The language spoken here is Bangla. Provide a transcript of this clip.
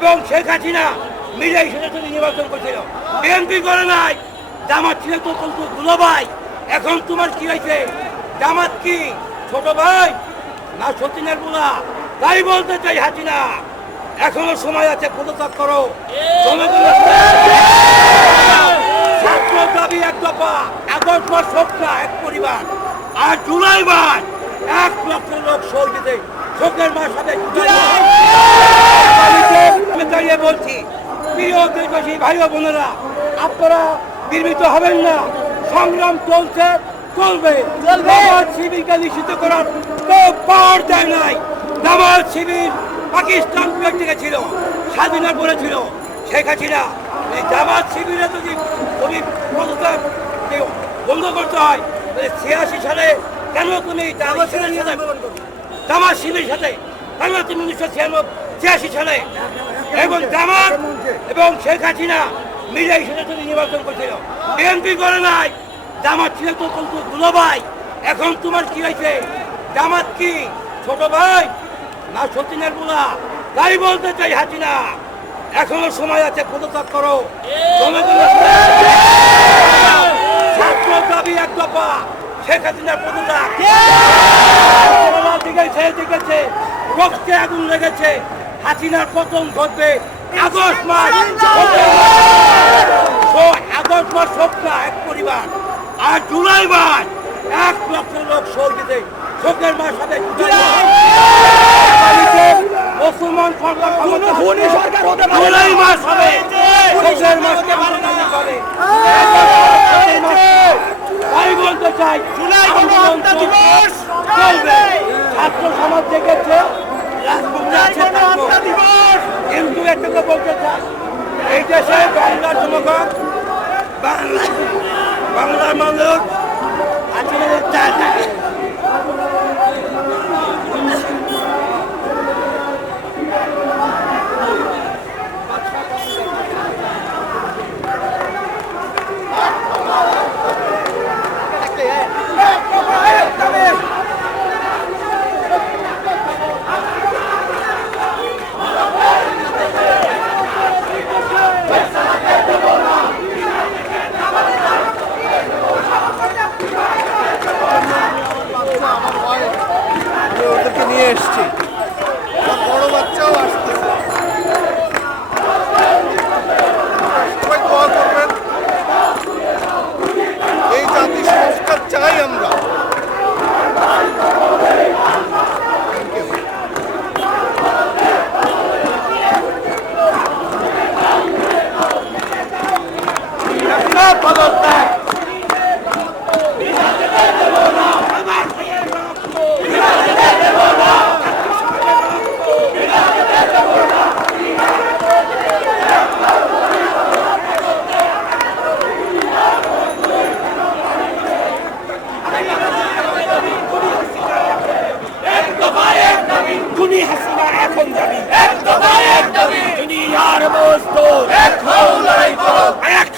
এবং শেখ হাসিনা মিলে সেটা নির্বাচন করছিল। বিএনপি করে নাই, জামাত ছিল তো কিন্তু দুলো ভাই। এখন তোমার কি হয়েছে? জামাত কি? ছোট ভাই? না সচিনের বোলা তাই বলতে চাই হাসিনা, এখনও সময় আছে, পদত্যাগ করো। ছাত্র দাবি এক দফা আগস্ট মাস সপ্তাহ এক পরিবার। আর জুলাই মাস, এক লক্ষ লোক শহীদে শোকের মাস হবে প্রিয় দেশবাসী ভাই ও বোনেরা আপনারা বিরমিত হবেন না। সংগ্রাম চলছে চলবে। জামাত শিবিরকে নিষিদ্ধ করার কেউ পাওয়ার দেয় নাই। জামাত শিবির পাকিস্তান ব্যক্তিকে ছিল স্বাধীনতা বলেছিল শেখ হাসিনা। এই জামাত শিবিরে যদি তুমি বন্ধ করতে হয় তাহলে ছিয়াশি সালে কেন তুমি জামাত শিবিরের সাথে জামাত শিবিরের সাথে কেন তুমি উনিশশো ছিয়ানব্বই ছিয়াশি সালে এবং জামাত এবং শেখ হাসিনা মিলে সেটা তুমি নির্বাচন করছিল। বিএনপি করে নাই জামাত ছিল তো কিন্তু দুলো ভাই এখন তোমার কি হয়েছে? জামাত কি ছোট ভাই না সচিনের বোলা? তাই বলতে চাই হাসিনা এখনও সময় আছে পদত্যাগ করো। ছাত্র দাবি এক দফা শেখ হাসিনার পদত্যাগ। দিকে ছেড়ে দিকেছে রক্তে আগুন লেগেছে। হাসিনার পতন ঘটবে। আগস্ট মাস। আগস্ট মাস সপ্তাহ এক পরিবার। আর জুলাই মাস, এক লক্ষ লোক শহীদ শোকের মাস হবে মুসলমান সরকার ক্ষমতা সরকার হতে পারে জুলাই মাস হবে শোকের মাস হবে তাই বলতে চাই আন্দোলন চলবে ছাত্র সমাজ দেখেছে রাজপথে আছে থাকব। একটুকু বলতে চাই এই দেশে বাংলার জনগণ বাংলা বাংলার মানুষ আজকে চায় না আমি আমার বড় বাচ্চাও আসতেছে সবাই দোয়া করবেন। এই জাতি সংস্কার চাই আমরা। খুনি হাসিনা এখন যাবি দুনিয়ার মজদুর এক হও লড়াই করো এক